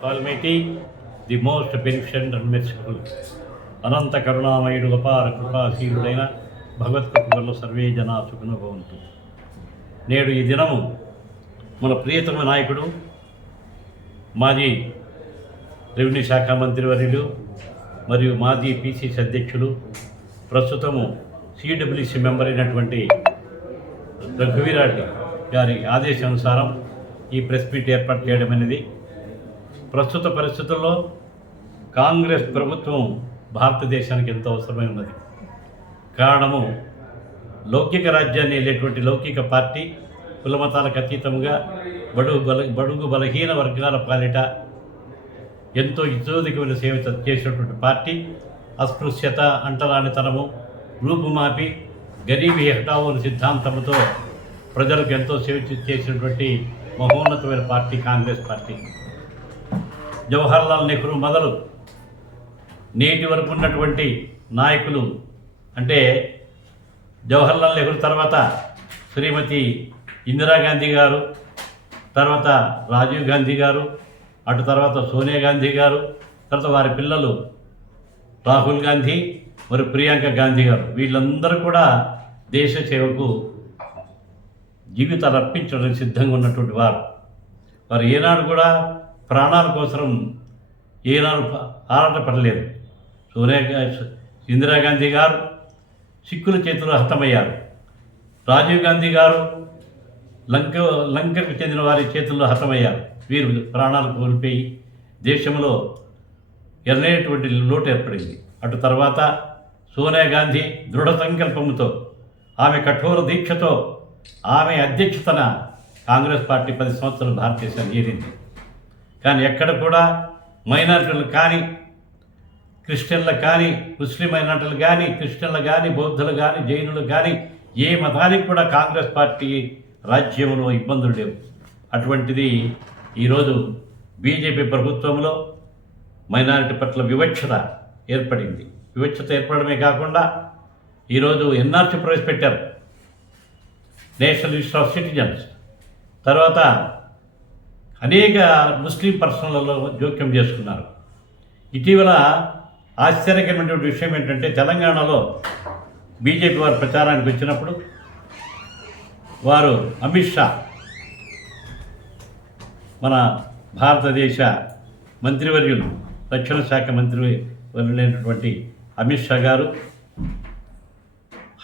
Almighty, the most beneficent and merciful, అనంత కరుణామయుడు అపార కృపాశీలుడైన భగవత్కృప వల్ల సర్వే జనా సుఖినో భవంతు. నేడు ఈ దినము మన ప్రియతమ నాయకుడు మాజీ రెవెన్యూ శాఖ మంత్రివర్యులు మరియు మాజీ పిసిసి అధ్యక్షులు ప్రస్తుతము సిడబ్ల్యూసి మెంబర్ అయినటువంటి రఘువీరారెడ్డి గారి ఆదేశానుసారం ఈ ప్రెస్ మీట్ ఏర్పాటు చేయడం అనేది ప్రస్తుత పరిస్థితుల్లో కాంగ్రెస్ ప్రభుత్వం భారతదేశానికి ఎంతో అవసరమై ఉన్నది. కారణము లౌకిక రాజ్యాన్ని వెళ్ళేటువంటి లౌకిక పార్టీ కులమతాలకు అతీతంగా బడుగు బలహీన వర్గాల పాలిట ఎంతో ఇతోధికమైన సేవ చేసినటువంటి పార్టీ అస్పృశ్యత అంటరానితనము రూపుమాపి గరీబీ హఠావో సిద్ధాంతంతో ప్రజలకు ఎంతో సేవ చేసినటువంటి మహోన్నతమైన పార్టీ కాంగ్రెస్ పార్టీ. జవహర్లాల్ నెహ్రూ మొదలు నేటి వరకు ఉన్నటువంటి నాయకులు అంటే జవహర్లాల్ నెహ్రూ తర్వాత శ్రీమతి ఇందిరాగాంధీ గారు, తర్వాత రాజీవ్ గాంధీ గారు, అటు తర్వాత సోనియా గాంధీ గారు, తర్వాత వారి పిల్లలు రాహుల్ గాంధీ మరియు ప్రియాంక గాంధీ గారు, వీళ్ళందరూ కూడా దేశ సేవకు జీవితాలు అర్పించడానికి సిద్ధంగా ఉన్నటువంటి వారు ఏనాడు కూడా ప్రాణాల కోసం ఏనాడు ఆరాటపడలేదు. ఇందిరాగాంధీ గారు సిక్కుల చేతిలో హతమయ్యారు. రాజీవ్ గాంధీ గారు లంకకు చెందిన వారి చేతుల్లో హతమయ్యారు. వీరు ప్రాణాలు కోల్పోయి దేశంలో ఎనలేటువంటి లోటు ఏర్పడింది. అటు తర్వాత సోనియా గాంధీ దృఢ సంకల్పంతో ఆమె కఠోర దీక్షతో ఆమె అధ్యక్షతన కాంగ్రెస్ పార్టీ 10 సంవత్సరాలు భారతదేశాన్ని ఏరింది. కానీ ఎక్కడ కూడా మైనారిటీలు కానీ క్రిస్టియన్లు కానీ ముస్లిం మైనారిటీలు కానీ క్రిస్టియన్లు కానీ బౌద్ధులు కానీ జైనులు కానీ ఏ మతానికి కూడా కాంగ్రెస్ పార్టీ రాజ్యంలో ఇబ్బందులు లేవు. అటువంటిది ఈరోజు బీజేపీ ప్రభుత్వంలో మైనారిటీ పట్ల వివక్షత ఏర్పడింది. వివక్షత ఏర్పడమే కాకుండా ఈరోజు ఎన్ఆర్సీ ప్రవేశపెట్టారు, నేషనల్ లిస్ట్ ఆఫ్ సిటిజన్స్. తర్వాత అనేక ముస్లిం పర్సన్లలో జోక్యం చేసుకున్నారు. ఇటీవల ఆశ్చర్యకరమైనటువంటి విషయం ఏంటంటే తెలంగాణలో బీజేపీ వారు ప్రచారానికి వచ్చినప్పుడు వారు అమిత్ షా, మన భారతదేశ మంత్రివర్యులు రక్షణ శాఖ మంత్రివర్యులైనటువంటి అమిత్ షా గారు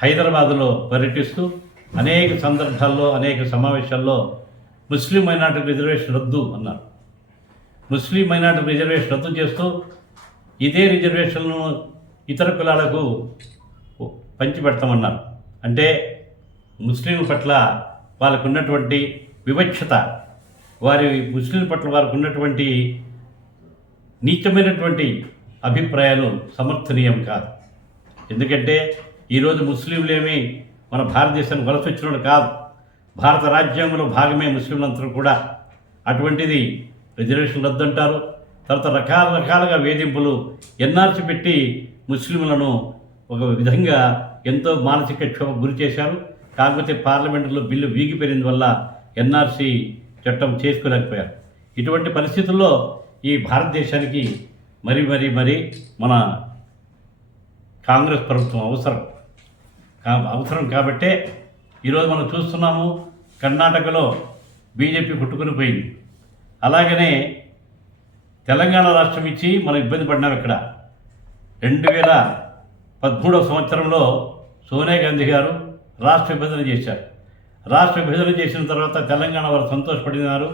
హైదరాబాదులో పర్యటిస్తూ అనేక సందర్భాల్లో అనేక సమావేశాల్లో ముస్లిం మైనార్టీ రిజర్వేషన్ రద్దు అన్నారు. ముస్లిం మైనార్టీ రిజర్వేషన్ రద్దు చేస్తూ ఇదే రిజర్వేషన్లను ఇతర కులాలకు పంచిపెడతామన్నారు. అంటే ముస్లింల పట్ల వాళ్ళకు ఉన్నటువంటి వివక్షత, ముస్లింల పట్ల వారికి ఉన్నటువంటి నీచమైనటువంటి అభిప్రాయాలు సమర్థనీయం కాదు. ఎందుకంటే ఈరోజు ముస్లింలేమీ మన భారతదేశానికి వలస వచ్చినోడు కాదు, భారత రాజ్యాంగంలో భాగమే ముస్లింలందరూ కూడా. అటువంటిది రిజర్వేషన్ రద్దంటారు. తర్వాత రకరకాలుగా వేధింపులు ఎన్ఆర్సీ పెట్టి ముస్లింలను ఒక విధంగా ఎంతో మానసిక క్షోభకు గురి చేశారు. కాకపోతే పార్లమెంటులో బిల్లు వీగిపోయిన వల్ల ఎన్ఆర్సీ చట్టం చేసుకోలేకపోయారు. ఇటువంటి పరిస్థితుల్లో ఈ భారతదేశానికి మరి మన కాంగ్రెస్ ప్రభుత్వం అవసరం కాబట్టే ఈరోజు మనం చూస్తున్నాము. కర్ణాటకలో బీజేపీ పుట్టుకుని పోయింది. అలాగనే తెలంగాణ రాష్ట్రం ఇచ్చి మనం ఇబ్బంది పడినాం. ఇక్కడ 2013 సంవత్సరంలో సోనియా గాంధీ గారు రాష్ట్ర విభజన చేశారు. రాష్ట్ర విభజన చేసిన తర్వాత తెలంగాణ వారు సంతోషపడినారు.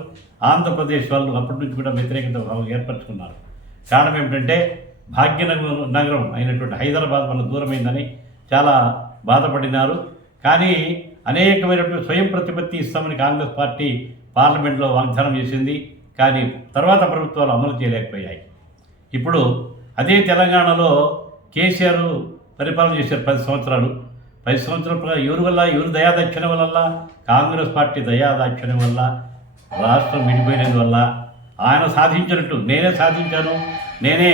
ఆంధ్రప్రదేశ్ వాళ్ళు అప్పటి నుంచి కూడా వ్యతిరేకత ఏర్పరచుకున్నారు. కారణం ఏమిటంటే భాగ్యనగరం అయినటువంటి హైదరాబాద్ మన దూరమైందని చాలా బాధపడినారు. కానీ అనేకమైనటువంటి స్వయం ప్రతిపత్తి ఇస్తామని కాంగ్రెస్ పార్టీ పార్లమెంట్లో వాగ్దానం చేసింది. కానీ తర్వాత ప్రభుత్వాలు అమలు చేయలేకపోయాయి. ఇప్పుడు అదే తెలంగాణలో కేసీఆర్ పరిపాలన చేశారు 10 సంవత్సరాలు. 10 సంవత్సరాల ఎవరు దయాదాక్షిణ్యం వల్ల, కాంగ్రెస్ పార్టీ దయాదాక్షిణ్యం వల్ల రాష్ట్రం విడిపోయినందు వల్ల ఆయన సాధించినట్టు నేనే సాధించాను, నేనే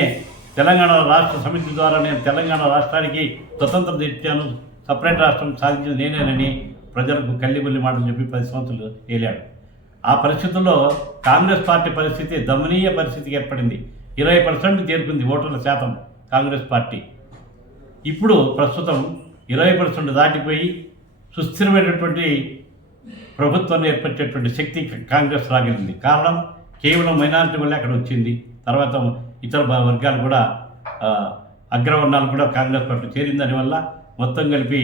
తెలంగాణ రాష్ట్ర సమితి ద్వారా నేను తెలంగాణ రాష్ట్రానికి స్వతంత్రం తెచ్చాను, సపరేట్ రాష్ట్రం సాధించింది నేనేనని ప్రజలకు కల్లిబల్లి మాటలు చెప్పి 10 సంవత్సరాలు ఏలాడు. ఆ పరిస్థితుల్లో కాంగ్రెస్ పార్టీ పరిస్థితి దమనీయ పరిస్థితి ఏర్పడింది. 20% చేరుకుంది ఓటర్ల శాతం కాంగ్రెస్ పార్టీ. ఇప్పుడు ప్రస్తుతం 20% దాటిపోయి సుస్థిరమైనటువంటి ప్రభుత్వాన్ని ఏర్పరిచేటువంటి శక్తి కాంగ్రెస్ రాగలిగింది. కారణం కేవలం మైనారిటీ వల్ల అక్కడ వచ్చింది. తర్వాత ఇతర వర్గాలు కూడా అగ్రవర్ణాలు కూడా కాంగ్రెస్ పార్టీ చేరిన దానివల్ల మొత్తం కలిపి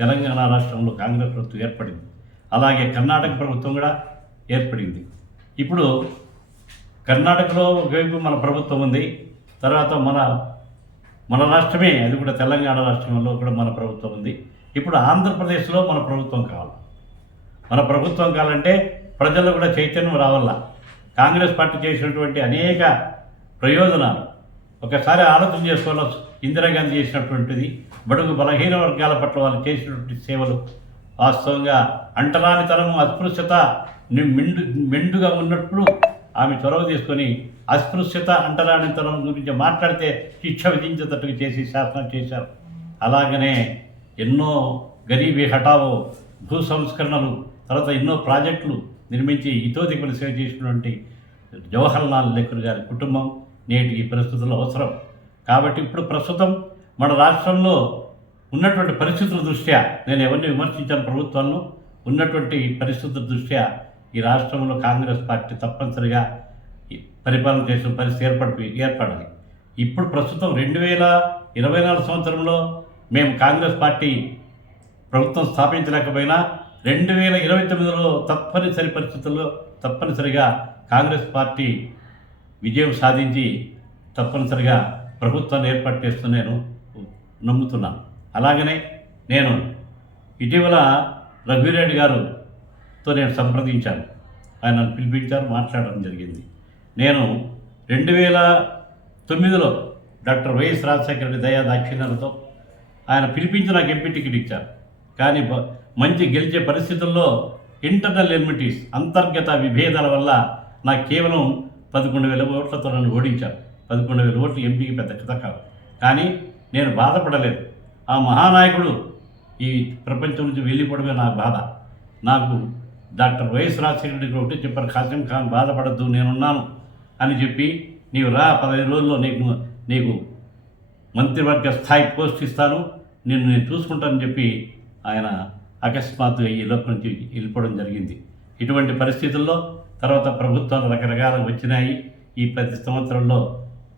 తెలంగాణ రాష్ట్రంలో కాంగ్రెస్ ప్రభుత్వం ఏర్పడింది. అలాగే కర్ణాటక ప్రభుత్వం కూడా ఏర్పడింది. ఇప్పుడు కర్ణాటకలో ఒకవైపు మన ప్రభుత్వం ఉంది, తర్వాత మన రాష్ట్రమే, అది కూడా తెలంగాణ రాష్ట్రంలో కూడా మన ప్రభుత్వం ఉంది. ఇప్పుడు ఆంధ్రప్రదేశ్లో మన ప్రభుత్వం కావాలి. మన ప్రభుత్వం కావాలంటే ప్రజల్లో కూడా చైతన్యం రావాల. కాంగ్రెస్ పార్టీ చేసినటువంటి అనేక ప్రయోజనాలు ఒకసారి ఆలోచన చేసుకోవాలి. ఇందిరాగాంధీ చేసినటువంటిది, బడుగు బలహీన వర్గాల పట్ల వాళ్ళు చేసినటువంటి సేవలు, వాస్తవంగా అంటరానితనము అస్పృశ్యత మెండుగా ఉన్నప్పుడు ఆమె చొరవ తీసుకొని అస్పృశ్యత అంటరానితనం గురించి మాట్లాడితే శిక్ష విధించేటట్టుగా చేసి శాసనం చేశారు. అలాగనే ఎన్నో గరీబీ హఠావో, భూ సంస్కరణలు, తర్వాత ఎన్నో ప్రాజెక్టులు నిర్మించి ఇతోదికులు సేవ చేసినటువంటి జవహర్లాల్ నెహ్రూ గారి కుటుంబం నేటి ఈ పరిస్థితుల్లో అవసరం. కాబట్టి ఇప్పుడు ప్రస్తుతం మన రాష్ట్రంలో ఉన్నటువంటి పరిస్థితుల దృష్ట్యా, నేను ఎవరిని విమర్శించాను ప్రభుత్వాలను, ఉన్నటువంటి పరిస్థితుల దృష్ట్యా ఈ రాష్ట్రంలో కాంగ్రెస్ పార్టీ తప్పనిసరిగా పరిపాలన చేసిన పరిస్థితి ఏర్పడాలి. ఇప్పుడు ప్రస్తుతం 2024 సంవత్సరంలో మేము కాంగ్రెస్ పార్టీ ప్రభుత్వం స్థాపించలేకపోయినా 2029లో తప్పనిసరి పరిస్థితుల్లో తప్పనిసరిగా కాంగ్రెస్ పార్టీ విజయం సాధించి తప్పనిసరిగా ప్రభుత్వాన్ని ఏర్పాటు చేస్తూ నేను నమ్ముతున్నాను. అలాగనే నేను ఇటీవల రఘువీరెడ్డి గారుతో నేను సంప్రదించాను. ఆయన నన్ను పిలిపించారు, మాట్లాడడం జరిగింది. నేను 2009లో డాక్టర్ వైఎస్ రాజశేఖర రెడ్డి దయా దాక్షిణ్యాలతో ఆయన పిలిపించి నాకు ఎంపీ టికెట్ ఇచ్చారు. కానీ మంచి గెలిచే పరిస్థితుల్లో ఇంటర్నల్ ఎన్మిటీస్, అంతర్గత విభేదాల వల్ల నాకు కేవలం 11,000 ఓట్లతో నన్ను ఓడించారు. 11,000 ఓట్లు ఎంపీకి పెద్ద కథ కాదు. కానీ నేను బాధపడలేదు. ఆ మహానాయకుడు ఈ ప్రపంచం నుంచి వెళ్ళిపోవడమే నా బాధ. నాకు డాక్టర్ వైఎస్ రాజశేఖర రెడ్డి ఒకటి చెప్పారు, ఖాసిం ఖాన్ బాధపడద్దు, నేనున్నాను అని చెప్పి, నీవు రా 15 రోజుల్లో నీకు మంత్రివర్గ స్థాయి పోస్ట్ ఇస్తాను, నేను చూసుకుంటానని చెప్పి ఆయన అకస్మాత్తుగా ఈ లోపల నుంచి వెళ్ళిపోవడం జరిగింది. ఇటువంటి పరిస్థితుల్లో తర్వాత ప్రభుత్వాలు రకరకాలుగా వచ్చినాయి. ఈ 10 సంవత్సరంలో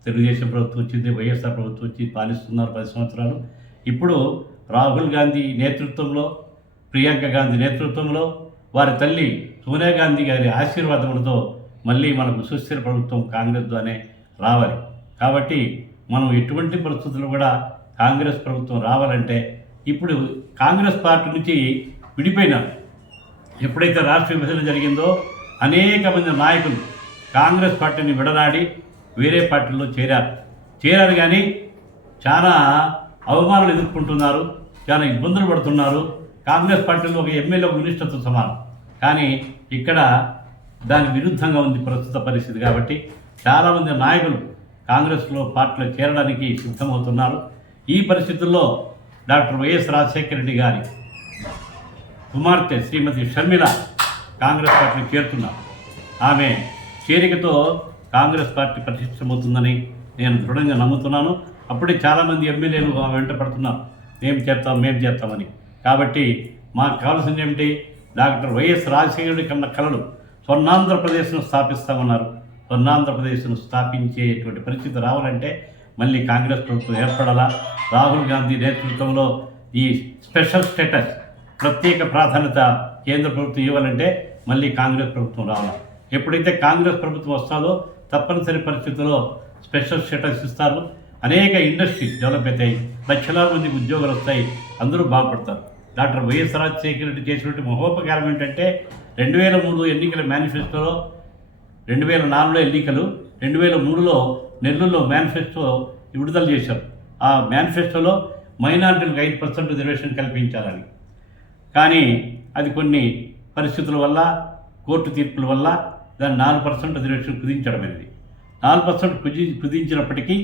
తెలుగుదేశం ప్రభుత్వం వచ్చింది, వైఎస్ఆర్ ప్రభుత్వం వచ్చి పాలిస్తున్నారు 10 సంవత్సరాలు. ఇప్పుడు రాహుల్ గాంధీ నేతృత్వంలో, ప్రియాంక గాంధీ నేతృత్వంలో, వారి తల్లి సోనియా గాంధీ గారి ఆశీర్వాదములతో మళ్ళీ మనకు సుస్థిర ప్రభుత్వం కాంగ్రెస్ ద్వారానే రావాలి. కాబట్టి మనం ఎటువంటి పరిస్థితుల్లో కూడా కాంగ్రెస్ ప్రభుత్వం రావాలంటే, ఇప్పుడు కాంగ్రెస్ పార్టీ నుంచి విడిపోయినారు. ఎప్పుడైతే రాష్ట్ర విభజన జరిగిందో అనేక మంది నాయకులు కాంగ్రెస్ పార్టీని విడనాడి వేరే పార్టీల్లో చేరారు. కానీ చాలా అవమానాలు ఎదుర్కొంటున్నారు, చాలా ఇబ్బందులు పడుతున్నారు. కాంగ్రెస్ పార్టీలో ఒక ఎమ్మెల్యే ఒక మినిస్టర్తో సమానం. కానీ ఇక్కడ దాని విరుద్ధంగా ఉంది ప్రస్తుత పరిస్థితి. కాబట్టి చాలామంది నాయకులు కాంగ్రెస్లో పార్టీలో చేరడానికి సిద్ధమవుతున్నారు. ఈ పరిస్థితుల్లో డాక్టర్ వైఎస్ రాజశేఖర రెడ్డి గారి కుమార్తె శ్రీమతి షర్మిల కాంగ్రెస్ పార్టీలో చేరుతున్నారు. ఆమె చేరికతో కాంగ్రెస్ పార్టీ ప్రతిష్టమవుతుందని నేను దృఢంగా నమ్ముతున్నాను. అప్పుడే చాలామంది ఎమ్మెల్యేలు వెంట పడుతున్నారు, మేము చేస్తామని. కాబట్టి మాకు కావాల్సింది ఏమిటి? డాక్టర్ వైఎస్ రాజశేఖర రెడ్డి కన్నా కలలు స్వర్ణాంధ్రప్రదేశ్ను స్థాపిస్తామన్నారు. స్వర్ణాంధ్రప్రదేశ్ను స్థాపించేటువంటి పరిస్థితి రావాలంటే మళ్ళీ కాంగ్రెస్ ప్రభుత్వం ఏర్పడాలా. రాహుల్ గాంధీ నేతృత్వంలో ఈ స్పెషల్ స్టేటస్, ప్రత్యేక ప్రాధాన్యత కేంద్ర ప్రభుత్వం ఇవ్వాలంటే మళ్ళీ కాంగ్రెస్ ప్రభుత్వం రావాలి. ఎప్పుడైతే కాంగ్రెస్ ప్రభుత్వం వస్తుందో తప్పనిసరి పరిస్థితుల్లో స్పెషల్ స్టేటస్ ఇస్తారు. అనేక ఇండస్ట్రీస్ డెవలప్ అవుతాయి, లక్షలాది మందికి ఉద్యోగాలు వస్తాయి, అందరూ బాగుపడతారు. డాక్టర్ వైఎస్ రాజశేఖర రెడ్డి చేసినటువంటి మహోపకారం ఏంటంటే 2003 ఎన్నికల మేనిఫెస్టోలో, 2004లో ఎన్నికలు, 2003లో నెల్లూరులో మేనిఫెస్టో విడుదల చేశారు. ఆ మేనిఫెస్టోలో మైనారిటీలకు 5% రిజర్వేషన్ కల్పించాలని. కానీ అది కొన్ని పరిస్థితుల వల్ల, కోర్టు తీర్పుల వల్ల దాన్ని 4% రిజర్వేషన్ కుదించడమైనది. 4% కుదించినప్పటికీ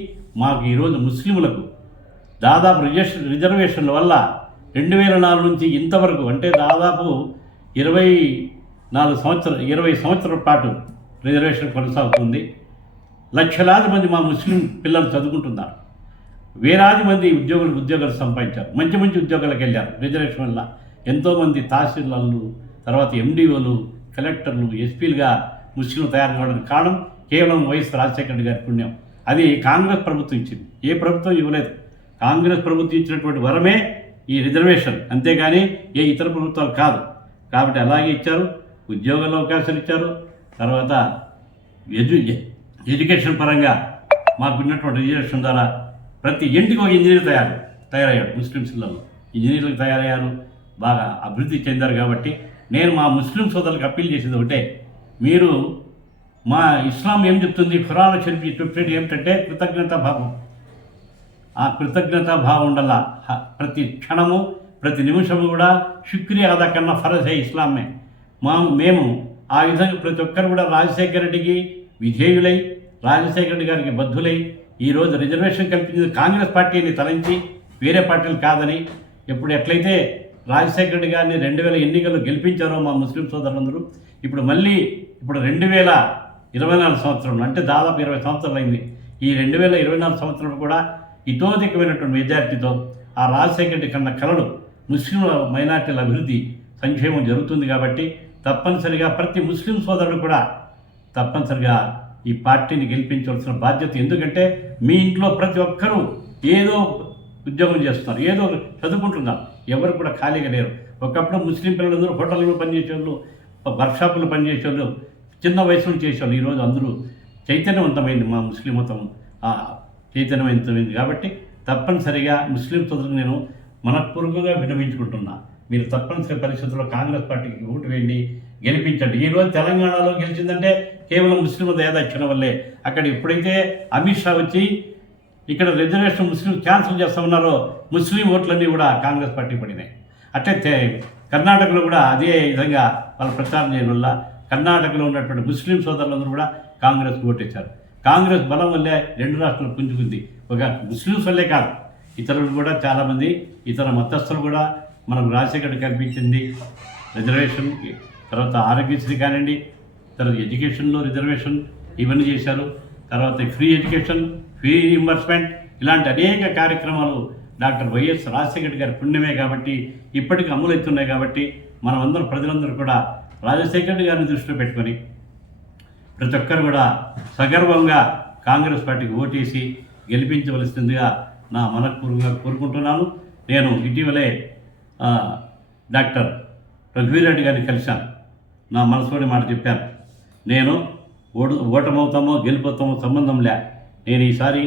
మాకు ఈరోజు ముస్లింలకు దాదాపు రిజర్వేషన్ల వల్ల 2004 నుంచి ఇంతవరకు, అంటే దాదాపు 20 సంవత్సరాల పాటు రిజర్వేషన్ కొనసాగుతుంది. లక్షలాది మంది మా ముస్లిం పిల్లలు చదువుకుంటున్నారు. వేలాది మంది ఉద్యోగాలు సంపాదించారు. మంచి మంచి ఉద్యోగాలకు వెళ్ళారు. రిజర్వేషన్ వల్ల ఎంతోమంది తహసీల్దార్లు, తర్వాత ఎండిఓలు, కలెక్టర్లు, ఎస్పీలుగా ముస్లింలు తయారు కావడానికి కారణం కేవలం వైఎస్ రాజశేఖర రెడ్డి గారి పుణ్యం. అది కాంగ్రెస్ ప్రభుత్వం ఇచ్చింది, ఏ ప్రభుత్వం ఇవ్వలేదు. కాంగ్రెస్ ప్రభుత్వం ఇచ్చినటువంటి వరమే ఈ రిజర్వేషన్, అంతేగాని ఏ ఇతర ప్రభుత్వాలు కాదు. కాబట్టి అలాగే ఇచ్చారు, ఉద్యోగాల్లో అవకాశాలు ఇచ్చారు. తర్వాత ఎడ్యుకేషన్ పరంగా మాకున్నటువంటి రిజర్వేషన్ ద్వారా ప్రతి ఇంటికి ఒక ఇంజనీర్ తయారయ్యాడు. ముస్లింలలో ఇంజనీర్లకు తయారయ్యారు, బాగా అభివృద్ధి చెందారు. కాబట్టి నేను మా ముస్లిం సోదరులకు అప్పీల్ చేసేది ఒకటే, మీరు మా ఇస్లాం ఏం చెప్తుంది, ఖురాన్ షరీఫ్ చెప్పేది ఏమిటంటే కృతజ్ఞతాభావం. ఆ కృతజ్ఞతాభావం ఉండాల. ప్రతి క్షణము ప్రతి నిమిషము కూడా శుక్రియా అదా కన్నా ఫరజ్ హై ఇస్లామే. మేము ఆ విధంగా ప్రతి ఒక్కరు కూడా రాజశేఖర రెడ్డికి విధేయులై, రాజశేఖర రెడ్డి గారికి బద్ధులై ఈరోజు రిజర్వేషన్ కల్పించింది కాంగ్రెస్ పార్టీని తలంచి వేరే పార్టీలు కాదని, ఎట్లయితే రాజశేఖర రెడ్డి గారిని 2000 ఎన్నికల్లో గెలిపించారో మా ముస్లిం సోదరులందరూ, ఇప్పుడు 2024 సంవత్సరం అంటే దాదాపు 20 సంవత్సరాలు అయింది. ఈ 2024 సంవత్సరంలో కూడా ఇతోధికమైనటువంటి మెజార్టీతో ఆ రాజశేఖర రెడ్డి కన్న కలలు ముస్లిం మైనార్టీల అభివృద్ధి సంక్షేమం జరుగుతుంది. కాబట్టి తప్పనిసరిగా ప్రతి ముస్లిం సోదరుడు కూడా తప్పనిసరిగా ఈ పార్టీని గెలిపించవలసిన బాధ్యత. ఎందుకంటే మీ ఇంట్లో ప్రతి ఒక్కరూ ఏదో ఉద్యోగం చేస్తున్నారు, ఏదో చదువుకుంటున్నారు, ఎవరు కూడా ఖాళీగా లేరు. ఒకప్పుడు ముస్లిం పిల్లలందరూ హోటల్లో పనిచేసేవాళ్ళు, వర్క్షాపుల్లో పనిచేసేవాళ్ళు, చిన్న వయసులో చేసేవాళ్ళు. ఈరోజు అందరూ చైతన్యవంతమైంది, మా ముస్లిం మతం చైతన్యవంతమైంది. కాబట్టి తప్పనిసరిగా ముస్లిం సోదరులకు నేను మనపూర్వకంగా విన్నవించుకుంటున్నా, మీరు తప్పనిసరి పరిస్థితుల్లో కాంగ్రెస్ పార్టీకి ఓటు వేయండి, గెలిపించండి. ఈరోజు తెలంగాణలో గెలిచిందంటే కేవలం ముస్లింల దయాదక్షిణ వల్లే. అక్కడ ఎప్పుడైతే అమిత్ షా వచ్చి ఇక్కడ రిజర్వేషన్ ముస్లిం క్యాన్సిల్ చేస్తామన్నారో ముస్లిం ఓట్లన్నీ కూడా కాంగ్రెస్ పార్టీ పడినాయి. అట్లయితే కర్ణాటకలో కూడా అదే విధంగా వాళ్ళు ప్రచారం చేయడం వల్ల కర్ణాటకలో ఉన్నటువంటి ముస్లిం సోదరులందరూ కూడా కాంగ్రెస్కి ఓటేశారు. కాంగ్రెస్ బలం వల్లే 2 రాష్ట్రాలు పుంజుకుంది. ఒక ముస్లిమ్స్ వల్లే కాదు, ఇతరులు కూడా చాలామంది ఇతర మతస్థులు కూడా మనకు రాజశేఖర్ కల్పించింది రిజర్వేషన్. తర్వాత ఆరోగ్యశ్రీ కానివ్వండి, తర్వాత ఎడ్యుకేషన్లో రిజర్వేషన్ ఇవన్నీ చేశారు. తర్వాత ఫ్రీ ఎడ్యుకేషన్, ఫీ రీయింబర్స్మెంట్, ఇలాంటి అనేక కార్యక్రమాలు డాక్టర్ వైఎస్ రాజశేఖర్ గారి పుణ్యమే కాబట్టి ఇప్పటికీ అమలవుతున్నాయి. కాబట్టి మనమందరం ప్రజలందరూ కూడా రాజశేఖర్ గారిని దృష్టిలో పెట్టుకొని ప్రతి ఒక్కరు కూడా సగర్వంగా కాంగ్రెస్ పార్టీకి ఓటేసి గెలిపించవలసిందిగా నా మనపూర్వకంగా కోరుకుంటున్నాను. నేను ఇటీవలే డాక్టర్ రఘువీర్ రెడ్డి గారిని కలిశాను, నా మనసులోని మాట చెప్పాను. నేను ఓటమవుతామో గెలిపోతామో సంబంధం లే, నేను ఈసారి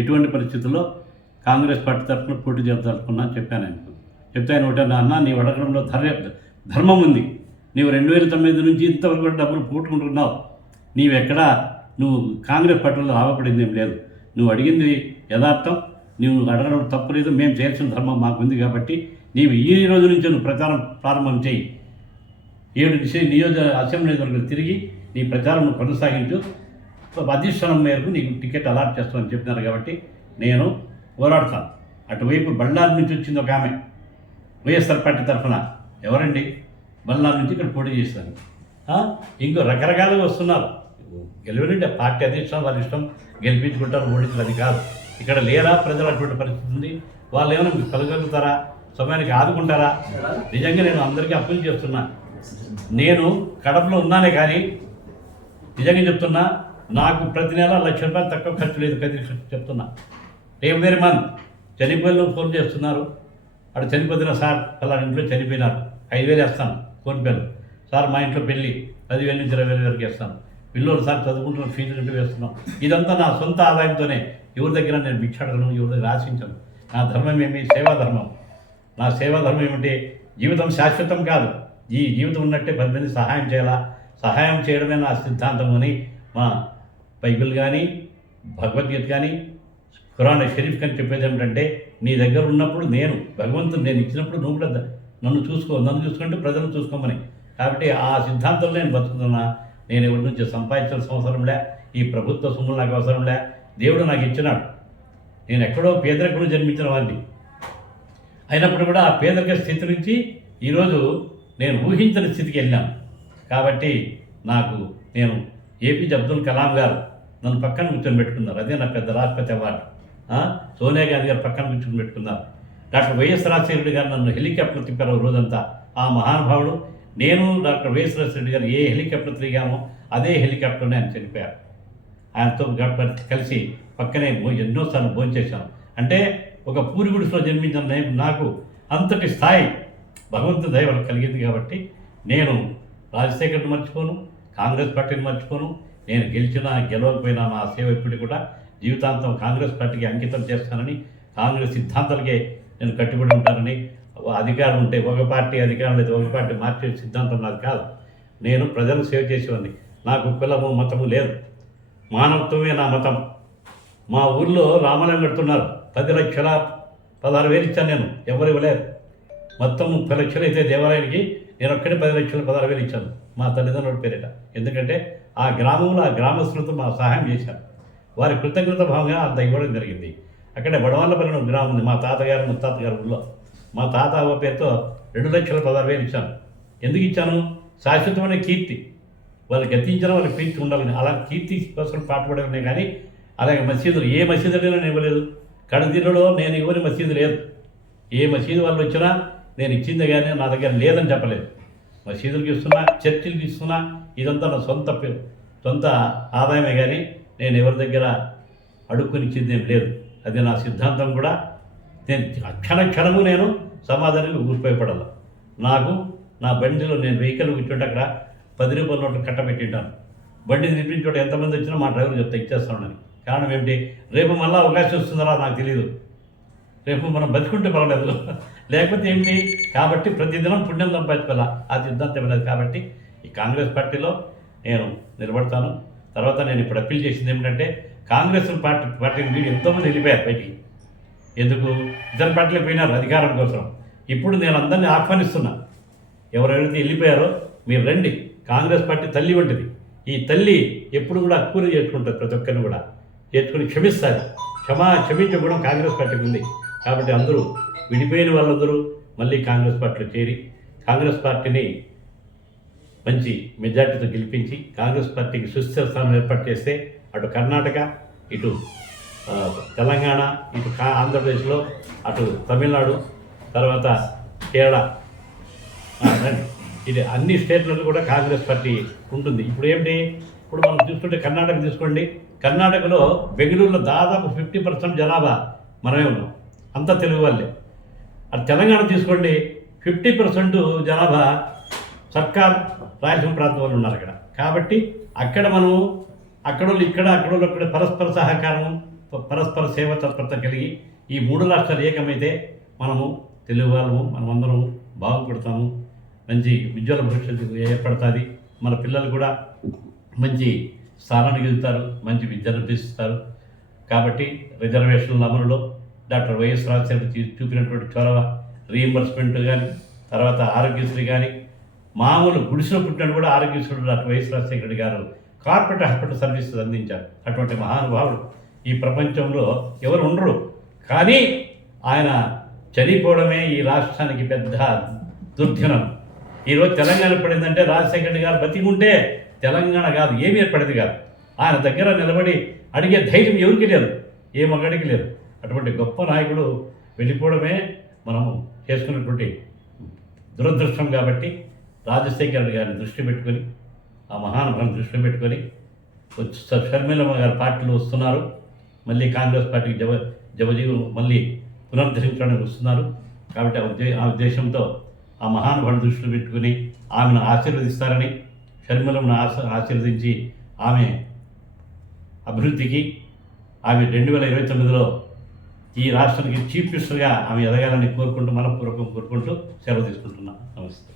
ఎటువంటి పరిస్థితుల్లో కాంగ్రెస్ పార్టీ తరఫున పోటీ చేద్దామనుకున్నాను చెప్పాను ఆయనకు. చెప్తే ఆయన ఒకటే, అన్న నీవు అడగడంలో ధర్మం ఉంది. నీవు 2009 నుంచి ఇంతవరకు కూడా డబ్బులు పోట్టుకుంటున్నావు, నువ్వు కాంగ్రెస్ పార్టీలో ఆగపడింది ఏం లేదు. నువ్వు అడిగింది యథార్థం, నువ్వు అడగడం తప్పు లేదు. మేము చేయాల్సిన ధర్మం మాకుంది. కాబట్టి నీవు ఈ రోజు నుంచి నువ్వు ప్రచారం ప్రారంభం చేయి. 7 అసెంబ్లీ వరకు తిరిగి నీ ప్రచారం కొనసాగించు. అధిష్టానం మేరకు నీకు టికెట్ అలాట్ చేస్తామని చెప్తున్నారు. కాబట్టి నేను పోరాడతాను. అటువైపు బళ్ళారి నుంచి వచ్చింది ఒక ఆమె, వైఎస్ఆర్ పార్టీ తరఫున. ఎవరండి? బళ్ళారి నుంచి ఇక్కడ పోటీ చేస్తారు. ఇంకో రకరకాలుగా వస్తున్నారు. గెలవనండి, పార్టీ అధిష్టానం వాళ్ళ ఇష్టం, గెలిపించుకుంటారు, ఓడించారు, అది కాదు. ఇక్కడ లేరా ప్రజలు అటువంటి పరిస్థితి ఉంది. వాళ్ళు ఏమైనా మీకు కలగలుగుతారా, సమయానికి ఆదుకుంటారా? నిజంగా నేను అందరికీ అప్పీల్ చేస్తున్నా. నేను కడపలో ఉన్నానే కానీ నిజంగా చెప్తున్నా, నాకు ప్రతి నెల ₹1,00,000 తక్కువ ఖర్చు లేదు. చెప్తున్నా, వెరీ మంత్ చనిపోయిన ఫోన్ చేస్తున్నారు. అక్కడ చనిపోతున్నా, సార్ అలా ఇంట్లో చనిపోయినారు, 5,000 వేస్తాను ఫోన్పేలు. సార్ మా ఇంట్లో పెళ్ళి 10,000 నుంచి 20,000 వరకు వేస్తాను. పిల్లలు సార్ చదువుకుంటున్న ఫీజు ఇంటూ వేస్తున్నాం. ఇదంతా నా సొంత ఆదాయంతోనే. ఎవరి దగ్గర నేను భిక్షాడను, ఎవరి దగ్గర ఆశించను. నా ధర్మం ఏమి? సేవాధర్మం. నా సేవాధర్మం ఏమిటి? జీవితం శాశ్వతం కాదు. ఈ జీవితం ఉన్నట్టే 10 మంది సహాయం చేయాలా, సహాయం చేయడమే నా సిద్ధాంతం అని మా బైబిల్ కానీ, భగవద్గీత కానీ, ఖురాన్ షరీఫ్ కానీ చెప్పేది ఏమిటంటే, నీ దగ్గర ఉన్నప్పుడు భగవంతుడు నేను ఇచ్చినప్పుడు నువ్వు కూడా నన్ను చూసుకుంటే ప్రజలను చూసుకోమని. కాబట్టి ఆ సిద్ధాంతంలో నేను బతుకుతున్నా. నేను ఎవరి నుంచి సంపాదించాల్సిన అవసరంలే, ఈ ప్రభుత్వ సొమ్ములు నాకు అవసరంలే. దేవుడు నాకు ఇచ్చినాడు. నేను ఎక్కడో పేదరికంలో జన్మించిన వాడిని అయినప్పుడు కూడా ఆ పేదరిక స్థితి నుంచి ఈరోజు నేను ఊహించని స్థితికి వెళ్ళాను. కాబట్టి నేను ఏపీజే అబ్దుల్ కలాం గారు నన్ను పక్కన కూర్చొని పెట్టుకున్నారు. అదే నా పెద్ద రాష్ట్రపతి అవార్డు. సోనియా గాంధీ గారు పక్కన కూర్చొని పెట్టుకున్నారు. డాక్టర్ వైఎస్ రాజశేఖర గారు నన్ను హెలికాప్టర్ తిప్పారు రోజంతా. ఆ మహానుభావుడు నేను డాక్టర్ వైఎస్ రాజశేఖర గారు ఏ హెలికాప్టర్ తిరిగామో అదే హెలికాప్టర్ని ఆయన చనిపోయారు. ఆయనతో కలిసి పక్కనే ఎన్నోసార్లు భోంచేశాను. అంటే ఒక పూరి గుడిసెలో జన్మించిన నాకు అంతటి స్థాయి భగవంతుడి దయ వల్ల కలిగింది. కాబట్టి నేను రాజశేఖర్ని మర్చిపోను, కాంగ్రెస్ పార్టీని మర్చిపోను. నేను గెలిచినా గెలవకపోయినా నా సేవ ఎప్పటికీ కూడా జీవితాంతం కాంగ్రెస్ పార్టీకి అంకితం చేస్తానని, కాంగ్రెస్ సిద్ధాంతాలకే నేను కట్టుబడి ఉంటానని. అధికారం ఉంటే ఒక పార్టీ, అధికారం లేదు ఒక పార్టీ మార్చే సిద్ధాంతం నాది కాదు. నేను ప్రజలకు సేవ చేసేవాడిని. నాకు కులము మతము లేదు, మానవత్వమే నా మతం. మా ఊర్లో రామాలయం కడుతున్నారు, 10,16,000 ఇచ్చాను నేను, ఎవరు ఇవ్వలేరు. మొత్తం 30 లక్షలు అయితే దేవాలయానికి నేను ఒక్కడే 10,16,000 ఇచ్చాను మా తల్లిదండ్రుల పేరిట. ఎందుకంటే ఆ గ్రామంలో ఆ గ్రామస్తులతో మా సహాయం చేశాను. వారి కృతజ్ఞత భావంగా అంత ఇవ్వడం జరిగింది. అక్కడే బడవల్లపల్లి గ్రామం ఉంది, మా తాతగారు ముత్తాతగారు ఊళ్ళో. మా తాత పేరుతో 2,16,000 ఇచ్చాను. ఎందుకు ఇచ్చాను? శాశ్వతమైన కీర్తి, వాళ్ళు గతించిన వాళ్ళకి కీర్తి ఉండాలని, అలా కీర్తి కోసం పాటుపడే కానీ అలాగే మసీదులు ఏ మసీదులో నేను ఇవ్వలేదు. కడదిల్లులో నేను ఇవ్వని మసీదు లేదు. ఏ మసీదు వాళ్ళు వచ్చినా నేను ఇచ్చింది కానీ నా దగ్గర లేదని చెప్పలేదు. మసీదులకు ఇస్తున్నా, చర్చిలకు ఇస్తున్నా, ఇదంతా నా సొంత ఆదాయమే కానీ నేను ఎవరి దగ్గర అడుక్కుని ఇచ్చింది ఏం లేదు. అది నా సిద్ధాంతం కూడా. నేను క్షణము నేను సమాధానానికి ఉపయోగపడాలి. నాకు నా బండిలో నేను వెహికల్ కూర్చుంటే అక్కడ 10 రూపాయల నోట్లు కట్టబెట్టింటాను. బండి నింపించి చోట ఎంతమంది వచ్చినా మా డ్రైవర్ చెప్తే ఇచ్చేస్తానని. కారణం ఏమిటి? రేపు మళ్ళీ అవకాశం వస్తుందా నాకు తెలియదు. రేపు మనం బతుకుంటే పర్వాలేదు, లేకపోతే ఏంటి? కాబట్టి ప్రతిదినం పుణ్యం సంపాదించుకోవాలా, ఆ సిద్ధాంతం లేదు. కాబట్టి ఈ కాంగ్రెస్ పార్టీలో నేను నిలబడతాను. తర్వాత నేను ఇప్పుడు అప్పీల్ చేసింది ఏమిటంటే, కాంగ్రెస్ పార్టీని వీళ్ళు ఎంతోమంది వెళ్ళిపోయారు బయటికి. ఎందుకు? ఇతర పార్టీలకు పోయినారు అధికారం కోసం. ఇప్పుడు నేను అందరినీ ఆహ్వానిస్తున్నా, ఎవరెవరైతే వెళ్ళిపోయారో మీరు రండి. కాంగ్రెస్ పార్టీ తల్లి వంటిది. ఈ తల్లి ఎప్పుడు కూడా అక్కుని చేసుకుంటుంది, ప్రతి ఒక్కరిని కూడా చేసుకుని క్షమిస్తారు. క్షమించే గుణం కాంగ్రెస్ పార్టీకి ఉంది. కాబట్టి అందరూ విడిపోయిన వాళ్ళందరూ మళ్ళీ కాంగ్రెస్ పార్టీలో చేరి కాంగ్రెస్ పార్టీని మంచి మెజార్టీతో గెలిపించి కాంగ్రెస్ పార్టీకి సుస్థిర స్థానం ఏర్పాటు చేస్తే అటు కర్ణాటక, ఇటు తెలంగాణ, ఇటు ఆంధ్రప్రదేశ్లో, అటు తమిళనాడు, తర్వాత కేరళ, ఇది అన్ని స్టేట్లలో కూడా కాంగ్రెస్ పార్టీ ఉంటుంది. ఇప్పుడు ఏంటి? ఇప్పుడు మనం చూసుకుంటే కర్ణాటక తీసుకోండి. కర్ణాటకలో బెంగళూరులో దాదాపు 50% జనాభా మనమే ఉన్నాం, అంతా తెలుగు వాళ్ళే. అది తెలంగాణ తీసుకోండి, 50% జనాభా సర్కార్ రాయలసీమ ప్రాంతం వాళ్ళు ఉన్నారు అక్కడ. కాబట్టి అక్కడ మనం అక్కడోళ్ళు అక్కడ పరస్పర సహకారం, పరస్పర సేవ తత్పరత కలిగి ఈ 3 రాష్ట్రాలు ఏకమైతే మనము తెలుగు వాళ్ళము మనమందరం బాగుపడతాము. మంచి ఉజ్వల భవిష్యత్తు ఏర్పడుతుంది. మన పిల్లలు కూడా మంచి స్థానానికి వెళ్తారు, మంచి విద్యను అభ్యసిస్తారు. కాబట్టి రిజర్వేషన్ల అమలులో డాక్టర్ వైఎస్ రాజశేఖర చూపినటువంటి చొరవ, రీఎంబర్స్మెంట్ కానీ, తర్వాత ఆరోగ్యశ్రీ కానీ, మామూలు గుడిసెలో పుట్టినట్టు కూడా ఆరోగ్యశ్రీ డాక్టర్ వైఎస్ రాజశేఖర గారు కార్పొరేట్ హాస్పిటల్ సర్వీసెస్ అందించారు. అటువంటి మహానుభావుడు ఈ ప్రపంచంలో ఎవరు ఉండరు. కానీ ఆయన చనిపోవడమే ఈ రాష్ట్రానికి పెద్ద దుర్దినం. ఈరోజు తెలంగాణ పడిందంటే రాజశేఖర గారు బతికుంటే తెలంగాణ కాదు, ఏమీ ఏర్పడేది కాదు. ఆయన దగ్గర నిలబడి అడిగే ధైర్యం ఎవరికి లేదు, ఏ మగాడికి లేదు. అటువంటి గొప్ప నాయకుడు వెళ్ళిపోవడమే మనము చేసుకున్నటువంటి దురదృష్టం. కాబట్టి రాజశేఖర గారిని దృష్టి పెట్టుకొని, ఆ మహానుభావుని దృష్టిలో పెట్టుకొని షర్మిలమ్మ గారి పార్టీలో వస్తున్నారు. మళ్ళీ కాంగ్రెస్ పార్టీకి జవజీవులు మళ్ళీ పునరుద్ధరించడానికి వస్తున్నారు. కాబట్టి ఆ ఉద్దేశంతో ఆ మహానుభావుని దృష్టిలో పెట్టుకుని ఆమెను ఆశీర్వదిస్తారని, షర్మిలమ్మను ఆశీర్వదించి ఆమె అభివృద్ధికి, ఆమె 2029లో ఈ రాష్ట్రానికి చీఫ్ మినిస్టర్గా ఆమె ఎదగాలని కోరుకుంటూ, మనపూర్వకం కోరుకుంటూ సెలవు తీసుకుంటున్నాను. నమస్తే.